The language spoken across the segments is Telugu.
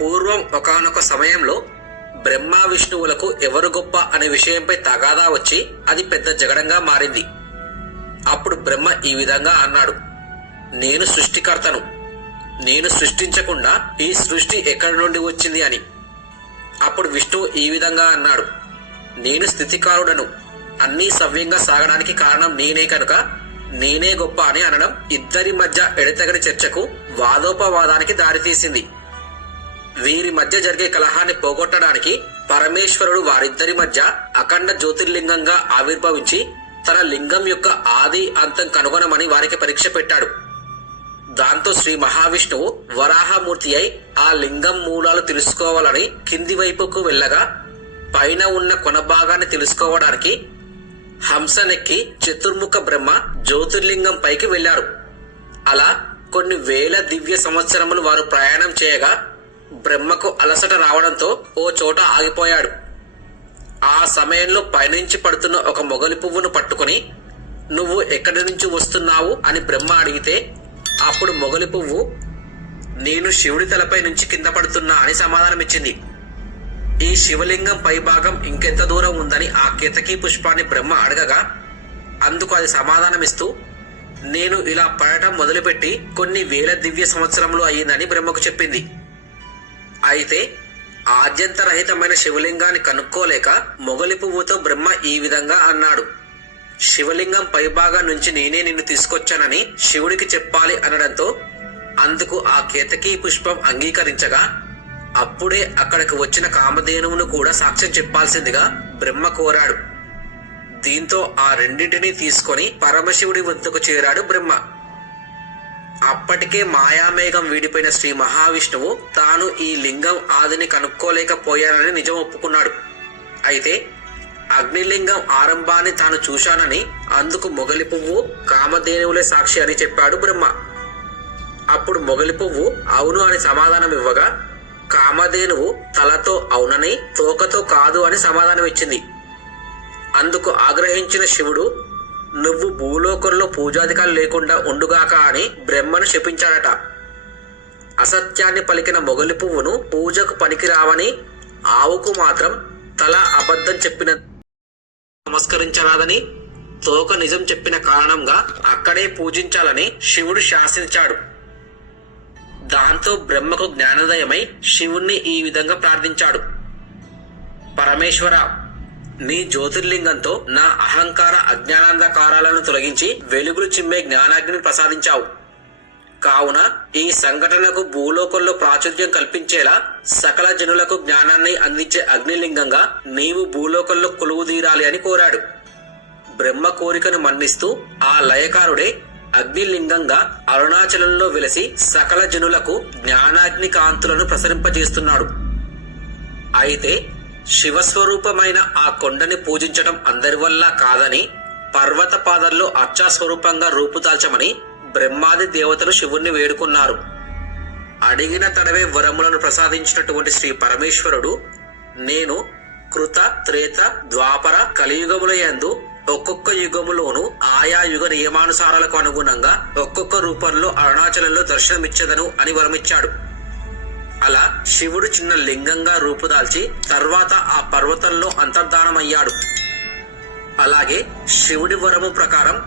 పూర్వం ఒకానొక సమయంలో బ్రహ్మ విష్ణువులకు ఎవరు గొప్ప అనే విషయంపై తగాదా వచ్చి అది పెద్ద జగడంగా మారింది. అప్పుడు బ్రహ్మ ఈ విధంగా అన్నాడు నేను సృష్టికర్తను. నేను సృష్టించకుండా ఈ సృష్టి ఎక్కడి నుండి వచ్చింది అని. అప్పుడు విష్ణువు ఈ విధంగా అన్నాడు నేను స్థితికారుడను. అన్నీ సవ్యంగా సాగడానికి కారణం నేనే కనుక. నేనే గొప్ప అని అనడం ఇద్దరి మధ్య ఎడతగని చర్చకు వాదోపవాదానికి దారితీసింది. వీరి మధ్య జరిగే కలహాన్ని పోగొట్టడానికి పరమేశ్వరుడు వారిద్దరి మధ్య అఖండ జ్యోతిర్లింగంగా ఆవిర్భవించి తన లింగం యొక్క ఆది అంతం కనుగొనమని వారికి పరీక్ష పెట్టాడు. దాంతో శ్రీ మహావిష్ణువు వరాహమూర్తి అయి ఆ లింగం మూలాలు తెలుసుకోవాలని కింది వైపుకు వెళ్ళగా పైన ఉన్న కొన భాగాన్ని తెలుసుకోవడానికి హంసనెక్కి చతుర్ముఖ బ్రహ్మ జ్యోతిర్లింగం పైకి వెళ్ళారు అలా కొన్ని వేల దివ్య సంవత్సరములు వారు ప్రయాణం చేయగా బ్రహ్మకు అలసట రావడంతో ఓ చోట ఆగిపోయాడు. ఆ సమయంలో పైనుంచి పడుతున్న ఒక మొగలి పువ్వును పట్టుకుని నువ్వు ఎక్కడి నుంచి వస్తున్నావు? అని బ్రహ్మ అడిగితే అప్పుడు మొగలి పువ్వు నేను శివుడి తలపై నుంచి కింద పడుతున్నా అని సమాధానమిచ్చింది. ఈ శివలింగం పై భాగం ఇంకెంత దూరం ఉందని ఆ కేతకీ పుష్పాన్ని బ్రహ్మ అడగగా అందుకు అది సమాధానమిస్తూ నేను ఇలా పడటం మొదలుపెట్టి కొన్ని వేల దివ్య సంవత్సరంలో అయ్యిందని బ్రహ్మకు చెప్పింది. అయితే ఆద్యంతరహితమైన శివలింగాన్ని కనుక్కోలేక మొగలి పువ్వుతో బ్రహ్మ ఈ విధంగా అన్నాడు. శివలింగం పైభాగం నుంచి నేనే నిన్ను తీసుకొచ్చానని శివుడికి చెప్పాలి అనడంతో అందుకు ఆ కేతకీ పుష్పం అంగీకరించగా అప్పుడే అక్కడికి వచ్చిన కామధేనువును కూడా సాక్ష్యం చెప్పాల్సిందిగా బ్రహ్మ కోరాడు. దీంతో ఆ రెండింటినీ తీసుకొని పరమశివుడి వద్దకు చేరాడు బ్రహ్మ. అప్పటికే మాయామేఘం వీడిపోయిన శ్రీ మహావిష్ణువు తాను ఈ లింగం ఆదిని కనుక్కోలేకపోయానని నిజం ఒప్పుకున్నాడు. అయితే అగ్నిలింగం ఆరంభాన్ని తాను చూశానని అందుకు మొగలి పువ్వు కామధేనువులే సాక్షి అని చెప్పాడు బ్రహ్మ. అప్పుడు మొగలి పువ్వు అవును అని సమాధానం ఇవ్వగా కామధేనువు తలతో అవునని తోకతో కాదు అని సమాధానం ఇచ్చింది. అందుకు ఆగ్రహించిన శివుడు నువ్వు భూలోకంలో పూజాధికారులు లేకుండా ఉండుగాక అని బ్రహ్మను శపించాడట. అసత్యాన్ని పలికిన మొగలి పువ్వును పూజకు పనికిరావని ఆవుకు మాత్రం తల అబద్ధం చెప్పిన నమస్కరించరాదని తోక నిజం చెప్పిన కారణంగా అక్కడే పూజించాలని శివుడు శాసించాడు. దాంతో బ్రహ్మకు జ్ఞానోదయమై శివుణ్ణి ఈ విధంగా ప్రార్థించాడు. పరమేశ్వర నీ జ్యోతిర్లింగంతో నా అహంకార అజ్ఞానాంధకారాలను తొలగించి వెలుగులు చిమ్మే జ్ఞానాగ్ని ప్రసాదించావు. కావున ఈ సంఘటనకు భూలోకంలో ప్రాచుర్యం కల్పించేలా సకల జనులకు జ్ఞానాన్ని అందించే అగ్నిలింగంగా నీవు భూలోకంలో కొలువు తీరాలి అని కోరాడు. బ్రహ్మ కోరికను మన్నిస్తూ ఆ లయకారుడే అగ్నిలింగంగా అరుణాచలంలో వెలసి సకల జనులకు జ్ఞానాగ్ని కాంతులను ప్రసరింపజేస్తున్నాడు. అయితే శివస్వరూపమైన ఆ కొండని పూజించడం అందరి వల్ల కాదని పర్వత పాదల్లో అర్చాస్వరూపంగా రూపుదాల్చమని బ్రహ్మాది దేవతలు శివుణ్ణి వేడుకున్నారు. అడిగిన తడవే వరములను ప్రసాదించినటువంటి శ్రీ పరమేశ్వరుడు నేను కృత త్రేత ద్వాపర కలియుగముల యందు ఒక్కొక్క యుగములోను ఆయా యుగ నియమానుసారాలకు అనుగుణంగా ఒక్కొక్క రూపంలో అరుణాచలంలో దర్శనమిచ్చదను అని వరమిచ్చాడు. అలా శివుడు చిన్న లింగంగా రూపుదాల్చి తర్వాత ఆ పర్వతంలో అంతర్ధానమయ్యాడు. అలాగే శివుడి వరము ప్రకారం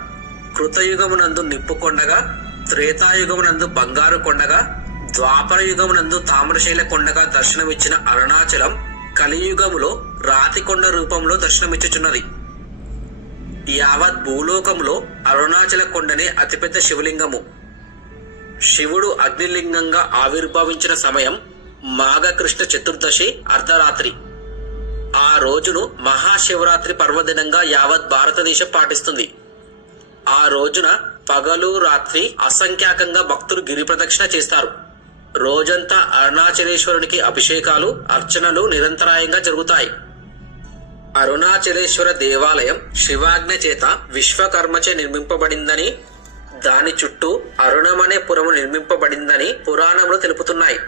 కృతయుగమునందు నిప్పుకొండగా త్రేతాయుగమునందు బంగారు కొండగా ద్వాపర యుగమునందు తామ్రశైల కొండగా దర్శనమిచ్చిన అరుణాచలం కలియుగములో రాతికొండ రూపంలో దర్శనమిచ్చుచున్నది. యావత్ భూలోకంలో అరుణాచల కొండనే అతిపెద్ద శివలింగము. శివుడు అగ్నిలింగంగా ఆవిర్భవించిన సమయం మాఘకృష్ణ చతుర్దశి అర్ధరాత్రి. ఆ రోజును మహాశివరాత్రి పర్వదినంగా యావత్ భారతదేశం పాటిస్తుంది. ఆ రోజున పగలు రాత్రి అసంఖ్యాకంగా భక్తులు గిరి ప్రదక్షిణ చేస్తారు. రోజంతా అరుణాచలేశ్వరునికి అభిషేకాలు అర్చనలు నిరంతరాయంగా జరుగుతాయి. అరుణాచలేశ్వర దేవాలయం శివాజ్ఞ చేత విశ్వకర్మచే నిర్మింపబడిందని దాని చుట్టూ అరుణమనే పురము నిర్మింపబడిందని పురాణములు తెలుపుతున్నాయి.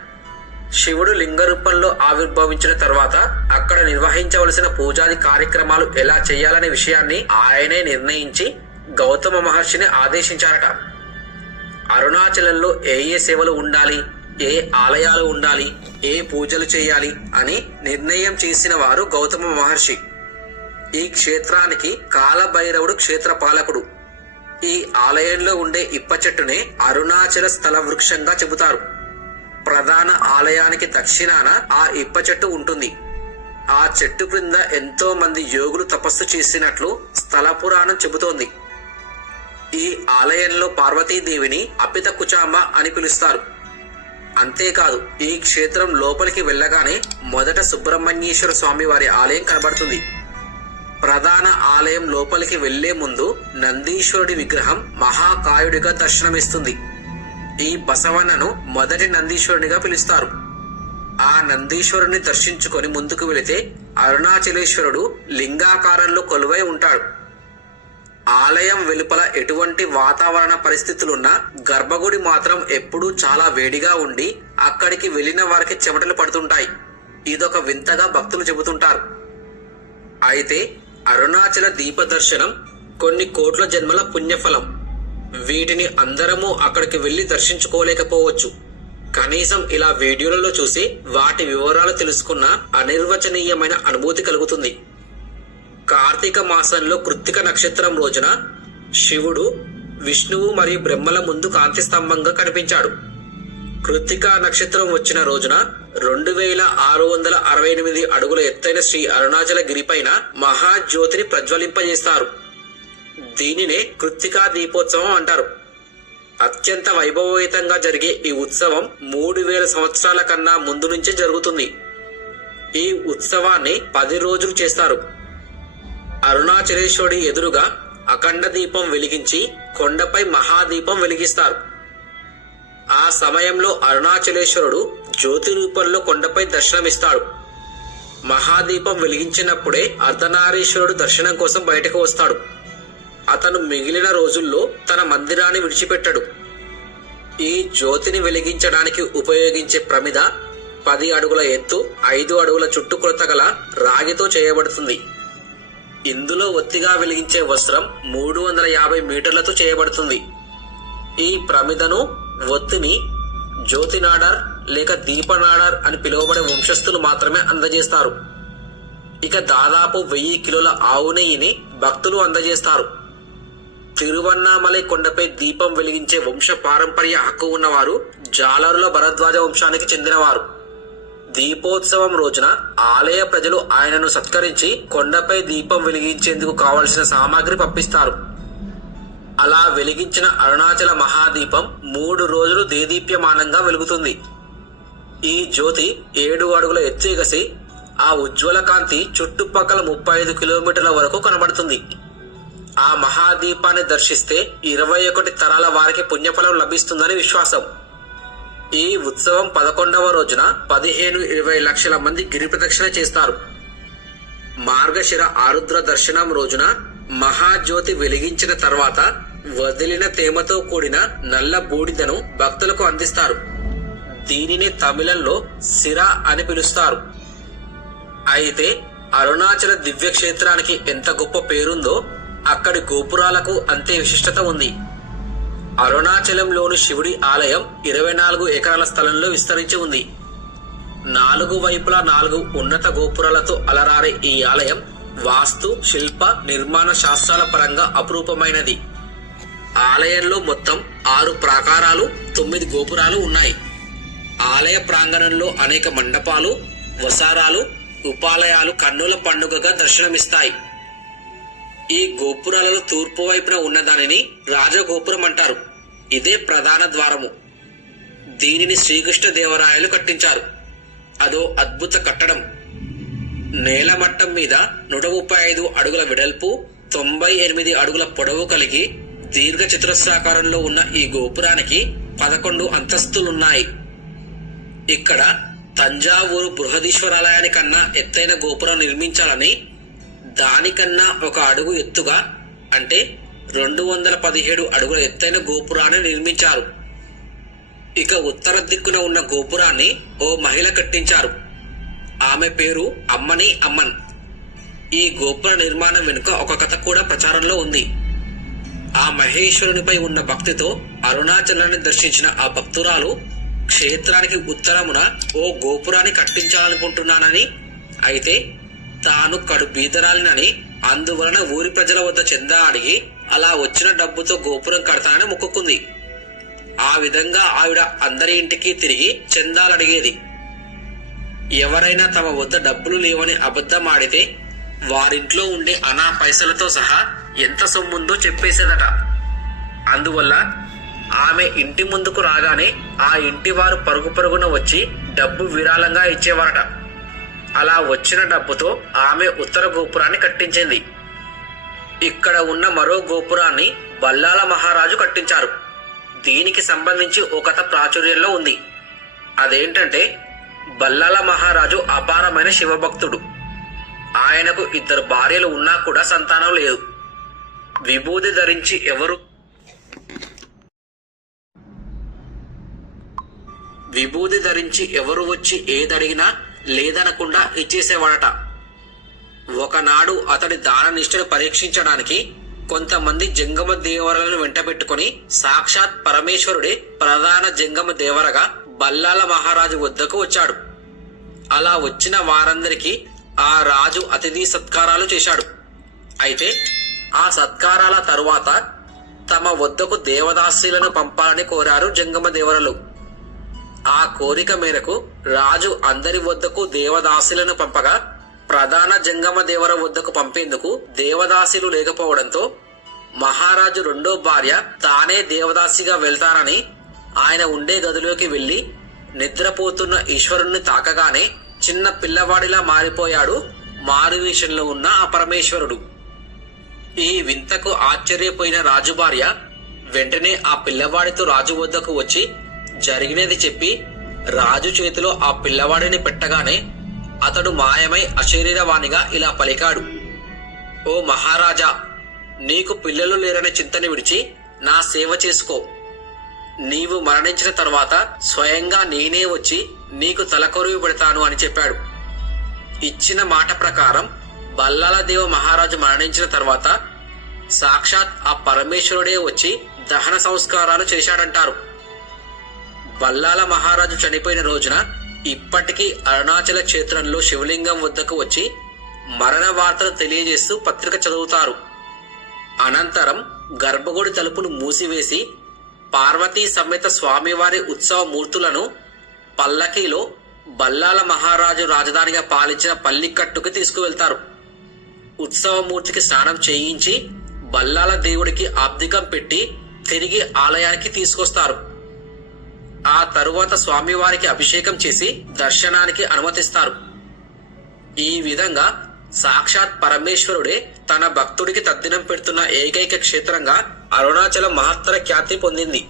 శివుడు లింగ రూపంలో ఆవిర్భవించిన తర్వాత అక్కడ నిర్వహించవలసిన పూజాది కార్యక్రమాలు ఎలా చేయాలనే విషయాన్ని ఆయనే నిర్ణయించి గౌతమ మహర్షిని ఆదేశించారట. అరుణాచలంలో ఏ ఏ సేవలు ఉండాలి ఏ ఆలయాలు ఉండాలి ఏ పూజలు చేయాలి అని నిర్ణయం చేసిన వారు గౌతమ మహర్షి. ఈ క్షేత్రానికి కాలభైరవుడు క్షేత్ర పాలకుడు ఈ ఆలయంలో ఉండే ఇప్ప చెట్టునే అరుణాచల స్థల వృక్షంగా చెబుతారు. ప్రధాన ఆలయానికి దక్షిణాన ఆ ఇప్ప చెట్టు ఉంటుంది. ఆ చెట్టు క్రింద ఎంతో మంది యోగులు తపస్సు చేసినట్లు స్థల పురాణం చెబుతోంది. ఈ ఆలయంలో పార్వతీదేవిని అపిత కుచామ అని పిలుస్తారు. అంతేకాదు ఈ క్షేత్రం లోపలికి వెళ్ళగానే మొదట సుబ్రహ్మణ్యేశ్వర స్వామి వారి ఆలయం కనబడుతుంది. ప్రధాన ఆలయం లోపలికి వెళ్ళే ముందు నందీశ్వరుడి విగ్రహం మహాకాయుడిగా దర్శనమిస్తుంది. ఈ బసవన్నను మొదటి నందీశ్వరునిగా పిలుస్తారు. ఆ నందీశ్వరుని దర్శించుకొని ముందుకు వెళితే అరుణాచలేశ్వరుడు లింగాకారంలో కొలువై ఉంటాడు. ఆలయం వెలుపల ఎటువంటి వాతావరణ పరిస్థితులున్నా గర్భగుడి మాత్రం ఎప్పుడూ చాలా వేడిగా ఉండి అక్కడికి వెళ్ళిన వారికి చెమటలు పడుతుంటాయి. ఇదొక వింతగా భక్తులు చెబుతుంటారు. అయితే అరుణాచల దీప దర్శనం కొన్ని కోట్ల జన్మల పుణ్యఫలం. వీటిని అందరము అక్కడికి వెళ్ళి దర్శించుకోలేకపోవచ్చు. కనీసం ఇలా వీడియోలలో చూసి వాటి వివరాలు తెలుసుకున్న అనిర్వచనీయమైన అనుభూతి కలుగుతుంది. కార్తీక మాసంలో కృత్తిక నక్షత్రం రోజున శివుడు విష్ణువు మరియు బ్రహ్మల ముందు కాంతి స్తంభంగా కనిపించాడు. కృత్తికా నక్షత్రం వచ్చిన రోజున రెండు వేల ఆరు వందల అరవై ఎనిమిది అడుగుల ఎత్తైన శ్రీ అరుణాచల గిరిపైన మహాజ్యోతిని ప్రజ్వలింపజేస్తారు. దీనినే కృత్తికా దీపోత్సవం అంటారు. అత్యంత వైభవోపేతంగా జరిగే ఈ ఉత్సవం మూడు వేల సంవత్సరాల కన్నా ముందు నుంచే జరుగుతుంది. ఈ ఉత్సవాన్ని పది రోజులు చేస్తారు. అరుణాచలేశ్వరుడి ఎదురుగా అఖండ దీపం వెలిగించి కొండపై మహాదీపం వెలిగిస్తారు. ఆ సమయంలో అరుణాచలేశ్వరుడు జ్యోతి రూపంలో కొండపై దర్శనమిస్తాడు. మహాదీపం వెలిగించినప్పుడే అర్ధనారీశ్వరుడు దర్శనం కోసం బయటకు వస్తాడు. అతను మిగిలిన రోజుల్లో తన మందిరాన్ని విడిచిపెట్టడు. ఈ జ్యోతిని వెలిగించడానికి ఉపయోగించే ప్రమిద పది అడుగుల ఎత్తు ఐదు అడుగుల చుట్టుకొలత గల రాగితో చేయబడుతుంది. ఇందులో ఒత్తిగా వెలిగించే వస్త్రం మూడు వందల యాభై మీటర్లతో చేయబడుతుంది. ఈ ప్రమిదను ఒత్తిని జ్యోతినాడార్ లేక దీపనాడార్ అని పిలువబడే వంశస్థులు మాత్రమే అందజేస్తారు. ఇక దాదాపు వెయ్యి కిలోల ఆవు నెయ్యిని భక్తులు అందజేస్తారు. తిరువన్నామలై కొండపై దీపం వెలిగించే వంశ పారంపర్య హక్కు ఉన్నవారు జాలరుల భరద్వాజ వంశానికి చెందినవారు. దీపోత్సవం రోజున ఆలయ ప్రజలు ఆయనను సత్కరించి కొండపై దీపం వెలిగించేందుకు కావలసిన సామాగ్రి పంపిస్తారు. అలా వెలిగించిన అరుణాచల మహాదీపం మూడు రోజులు దేదీప్యమానంగా వెలుగుతుంది. ఈ జ్యోతి ఏడు అడుగుల ఎత్తు ఎగసి ఆ ఉజ్వల కాంతి చుట్టుపక్కల ముప్పై ఐదు కిలోమీటర్ల వరకు కనబడుతుంది. ఆ మహాదీపాన్ని దర్శిస్తే ఇరవై ఒకటి తరాల వారికి పుణ్యఫలం లభిస్తుందని విశ్వాసం. ఈ ఉత్సవం పదకొండవ రోజున పదిహేను ఇరవై లక్షల మంది గిరి ప్రదక్షిణ చేస్తారు. మార్గశిర ఆరుద్ర దర్శనం రోజున మహాజ్యోతి వెలిగించిన తర్వాత వదిలిన తేమతో కూడిన నల్ల బూడిదను భక్తులకు అందిస్తారు. దీనిని తమిళంలో సిరా అని పిలుస్తారు. అయితే అరుణాచల దివ్యక్షేత్రానికి ఎంత గొప్ప పేరుందో అక్కడి గోపురాలకు అంతే విశిష్టత ఉంది. అరుణాచలంలోని శివుడి ఆలయం ఇరవై నాలుగు ఎకరాల స్థలంలో విస్తరించి ఉంది. నాలుగు వైపులా నాలుగు ఉన్నత గోపురాలతో అలరారే ఈ ఆలయం వాస్తు శిల్ప నిర్మాణ శాస్త్రాల పరంగా అపురూపమైనది. ఆలయంలో మొత్తం ఆరు ప్రాకారాలు తొమ్మిది గోపురాలు ఉన్నాయి. ఆలయ ప్రాంగణంలో అనేక మండపాలు వసారాలు ఉపాలయాలు కన్నుల పండుగగా దర్శనమిస్తాయి. ఈ గోపురాలలో తూర్పు వైపున ఉన్న దానిని రాజగోపురం అంటారు. ఇదే ప్రధాన ద్వారము. దీనిని శ్రీకృష్ణ దేవరాయలు కట్టించారు. అదో అద్భుత కట్టడం. నేల మట్టం మీద నూట ముప్పై ఐదు అడుగుల వెడల్పు తొంభై ఎనిమిది అడుగుల పొడవు కలిగి దీర్ఘ చతురస్రాకారంలో ఉన్న ఈ గోపురానికి పదకొండు అంతస్తులున్నాయి. ఇక్కడ తంజావూరు బృహదీశ్వరాలయానికన్నా ఎత్తైన గోపురం నిర్మించాలని దానికన్నా ఒక అడుగు ఎత్తుగా అంటే రెండు వందల పదిహేడు అడుగుల ఎత్తైన గోపురాన్ని నిర్మించారు. ఇక ఉత్తర దిక్కున ఉన్న గోపురాన్ని ఓ మహిళ కట్టించారు. ఆమె పేరు అమ్మని అమ్మన్. ఈ గోపుర నిర్మాణం వెనుక ఒక కథ కూడా ప్రచారంలో ఉంది. ఆ మహేశ్వరునిపై ఉన్న భక్తితో అరుణాచలాన్ని దర్శించిన ఆ భక్తురాలు క్షేత్రానికి ఉత్తరమున ఓ గోపురాన్ని కట్టించాలనుకుంటున్నానని. అయితే తాను కడు బీదరాలినని అందువలన ఊరి ప్రజల వద్ద చెందా అడిగి అలా వచ్చిన డబ్బుతో గోపురం కడతానని మొక్కుకుంది. ఆ విధంగా ఆవిడ అందరి ఇంటికి తిరిగి చెందాలడిగేది ఎవరైనా తమ వద్ద డబ్బులు లేవని అబద్ధం ఆడితే వారింట్లో ఉండే అనా పైసలతో సహా ఎంత సొమ్ముందో చెప్పేసేదట. అందువల్ల ఆమె ఇంటి ముందుకు రాగానే ఆ ఇంటి వారు పరుగు పరుగున వచ్చి డబ్బు విరాళంగా ఇచ్చేవారట. అలా వచ్చిన డబ్బుతో ఆమె ఉత్తర గోపురాన్ని కట్టించింది. ఇక్కడ ఉన్న మరో గోపురాన్ని బల్లాల మహారాజు కట్టించారు. దీనికి సంబంధించి ఒక కథ ప్రాచుర్యంలో ఉంది. అదేంటంటే బల్లాల మహారాజు అపారమైన శివభక్తుడు. ఆయనకు ఇద్దరు భార్యలు ఉన్నా కూడా సంతానం లేదు. విభూది ధరించి ఎవరు? విభూది ధరించి ఎవరు వచ్చి ఏదడిగినా లేదనకుండా ఇచ్చేసేవాడట. ఒకనాడు అతడి దాన నిష్ఠను పరీక్షించడానికి కొంతమంది జంగమ దేవరలను వెంటబెట్టుకుని సాక్షాత్ పరమేశ్వరుడే ప్రధాన జంగమ దేవరగా బల్లాల మహారాజు వద్దకు వచ్చాడు. అలా వచ్చిన వారందరికీ ఆ రాజు అతిథి సత్కారాలు చేశాడు. అయితే ఆ సత్కారాల తరువాత తమ వద్దకు దేవదాసీలను పంపాలని కోరారు జంగమ దేవరలు. ఆ కోరిక మేరకు రాజు అందరి వద్దకు దేవదాసులను పంపగా ప్రధాన జంగమ దేవర వద్దకు పంపేందుకు దేవదాసులు లేకపోవడంతో మహారాజు రెండో భార్య తానే దేవదాసిగా వెళ్తానని ఆయన ఉండే గదిలోకి వెళ్ళి నిద్రపోతున్న ఈశ్వరుణ్ణి తాకగానే చిన్న పిల్లవాడిలా మారిపోయాడు మారువేషంలో ఉన్న ఆ పరమేశ్వరుడు. ఈ వింతకు ఆశ్చర్యపోయిన రాజు భార్య వెంటనే ఆ పిల్లవాడితో రాజు వద్దకు వచ్చి జరిగినది చెప్పి రాజు చేతిలో ఆ పిల్లవాడిని పెట్టగానే అతడు మాయమై అశరీరవాణిగా ఇలా పలికాడు. ఓ మహారాజా నీకు పిల్లలు లేరనే చింతని విడిచి నా సేవ చేసుకో. నీవు మరణించిన తర్వాత స్వయంగా నేనే వచ్చి నీకు తలకొరువు పెడతాను అని చెప్పాడు. ఇచ్చిన మాట ప్రకారం బల్లాల దేవ మహారాజు మరణించిన తర్వాత సాక్షాత్ ఆ పరమేశ్వరుడే వచ్చి దహన సంస్కారాలు చేశాడంటారు. బల్లాల మహారాజు చనిపోయిన రోజున ఇప్పటికీ అరుణాచల క్షేత్రంలో శివలింగం వద్దకు వచ్చి మరణ వార్తలు తెలియజేస్తూ పత్రిక చదువుతారు. అనంతరం గర్భగుడి తలుపును మూసివేసి పార్వతీ సమేత స్వామివారి ఉత్సవ మూర్తులను పల్లకీలో బల్లాల మహారాజు రాజధానిగా పాలించిన పల్లికట్టుకు తీసుకువెళ్తారు. ఉత్సవమూర్తికి స్నానం చేయించి బల్లాల దేవుడికి ఆబ్దికం పెట్టి తిరిగి ఆలయానికి తీసుకొస్తారు. ఆ తరువాత స్వామివారికి అభిషేకం చేసి దర్శనానికి అనుమతిస్తారు. ఈ విధంగా సాక్షాత్ పరమేశ్వరుడే తన భక్తుడికి తద్దినం పెడుతున్న ఏకైక క్షేత్రంగా అరుణాచలం మహత్తర ఖ్యాతి పొందింది.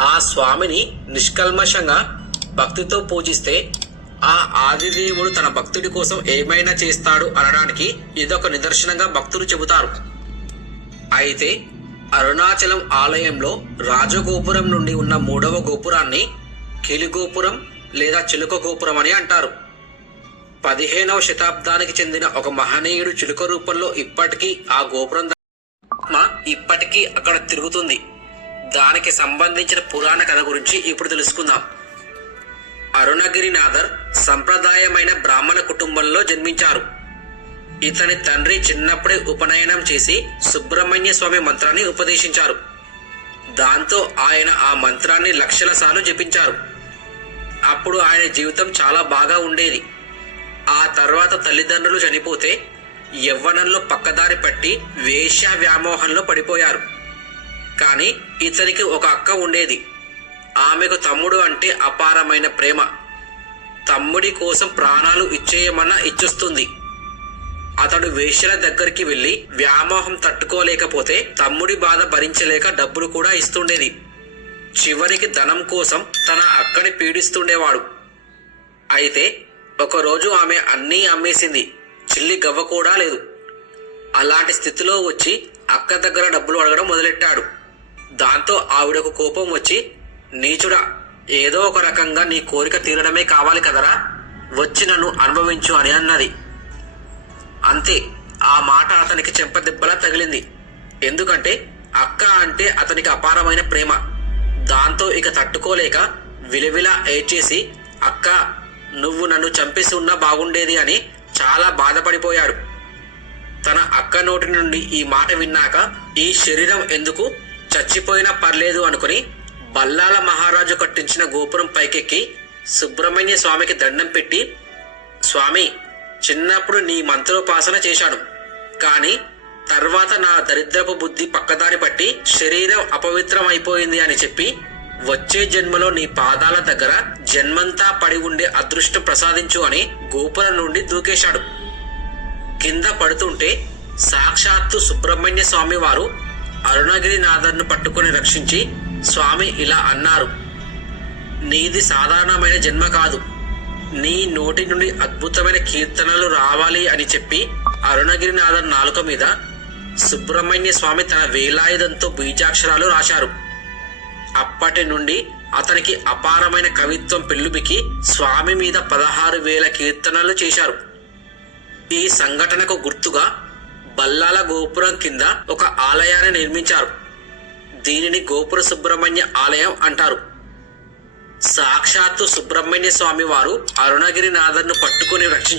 ఆ స్వామిని నిష్కల్మషంగా భక్తితో పూజిస్తే ఆ ఆదిదేవుడు తన భక్తుడి కోసం ఏమైనా చేస్తాడు అనడానికి ఇదొక నిదర్శనంగా భక్తులు చెబుతారు. అయితే అరుణాచలం ఆలయంలో రాజగోపురం నుండి ఉన్న మూడవ గోపురాన్ని కిలిగోపురం లేదా చిలుక గోపురం అని అంటారు. పదిహేనవ శతాబ్దానికి చెందిన ఒక మహనీయుడు చిలుక రూపంలో ఇప్పటికీ ఆ గోపురం ఆత్మ ఇప్పటికీ అక్కడ తిరుగుతుంది. దానికి సంబంధించిన పురాణ కథ గురించి ఇప్పుడు తెలుసుకుందాం. అరుణగిరినాథర్ సంప్రదాయమైన బ్రాహ్మణ కుటుంబంలో జన్మించారు. ఇతని తండ్రి చిన్నప్పుడే ఉపనయనం చేసి సుబ్రహ్మణ్య స్వామి మంత్రాన్ని ఉపదేశించారు. దాంతో ఆయన ఆ మంత్రాన్ని లక్షల సార్లు జపించారు. అప్పుడు ఆయన జీవితం చాలా బాగా ఉండేది. ఆ తర్వాత తల్లిదండ్రులు చనిపోతే యవ్వనంలో పక్కదారి పట్టి వేశ్య వ్యామోహంలో పడిపోయారు. కానీ ఇతనికి ఒక అక్క ఉండేది. ఆమెకు తమ్ముడు అంటే అపారమైన ప్రేమ. తమ్ముడి కోసం ప్రాణాలు ఇచ్చేయమన్నా ఇచ్చుస్తుంది. అతడు వేశ్యల దగ్గరికి వెళ్ళి వ్యామోహం తట్టుకోలేకపోతే తమ్ముడి బాధ భరించలేక డబ్బులు కూడా ఇస్తుండేది. చివరికి ధనం కోసం తన అక్కని పీడిస్తుండేవాడు. అయితే ఒకరోజు ఆమె అన్నీ అమ్మేసింది. చిల్లి గవ్వ కూడా లేదు. అలాంటి స్థితిలో వచ్చి అక్క దగ్గర డబ్బులు అడగడం మొదలెట్టాడు. దాంతో ఆవిడకు కోపం వచ్చి నీచుడా ఏదో ఒక రకంగా నీ కోరిక తీరడమే కావాలి కదరా. వచ్చి నన్ను అనుభవించు అని అన్నది. అంతే ఆ మాట అతనికి చెంపదెబ్బలా తగిలింది. ఎందుకంటే అక్క అంటే అతనికి అపారమైన ప్రేమ. దాంతో ఇక తట్టుకోలేక విలవిలా ఏడ్చేసి అక్క నువ్వు నన్ను చంపేసి ఉన్నా బాగుండేది అని చాలా బాధపడిపోయాడు. తన అక్క నోటి నుండి ఈ మాట విన్నాక ఈ శరీరం ఎందుకు చచ్చిపోయినా పర్లేదు అనుకుని బల్లాల మహారాజు కట్టించిన గోపురం పైకెక్కి సుబ్రహ్మణ్య స్వామికి దండం పెట్టి స్వామి చిన్నప్పుడు నీ మంత్రోపాసన చేశాను. కానీ తర్వాత నా దరిద్రపు బుద్ధి పక్కదారి పట్టి శరీరం అపవిత్రం అయిపోయింది అని చెప్పి వచ్చే జన్మలో నీ పాదాల దగ్గర జన్మంతా పడి ఉండే అదృష్టం ప్రసాదించు అని గోపురం నుండి దూకేశాడు. కింద పడుతుంటే సాక్షాత్తు సుబ్రహ్మణ్య స్వామి వారు అరుణగిరి నాథర్ను పట్టుకొని రక్షించి స్వామి ఇలా అన్నారు. నీది సాధారణమైన జన్మ కాదు. నీ నోటి నుండి అద్భుతమైన కీర్తనలు రావాలి అని చెప్పి అరుణగిరినాథన్ నాలుక మీద సుబ్రహ్మణ్య స్వామి తన వేలాయుధంతో బీజాక్షరాలు రాశారు. అప్పటి నుండి అతనికి అపారమైన కవిత్వం పెళ్ళుబికి స్వామి మీద పదహారు వేల కీర్తనలు చేశారు. ఈ సంఘటనకు గుర్తుగా బల్లాల గోపురం కింద ఒక ఆలయాన్ని నిర్మించారు. దీనిని గోపుర సుబ్రహ్మణ్య ఆలయం అంటారు. సాక్షాత్తు సుబ్రహ్మణ్య స్వామి వారు అరుణగిరినాథర్ను పట్టుకుని రక్షించారు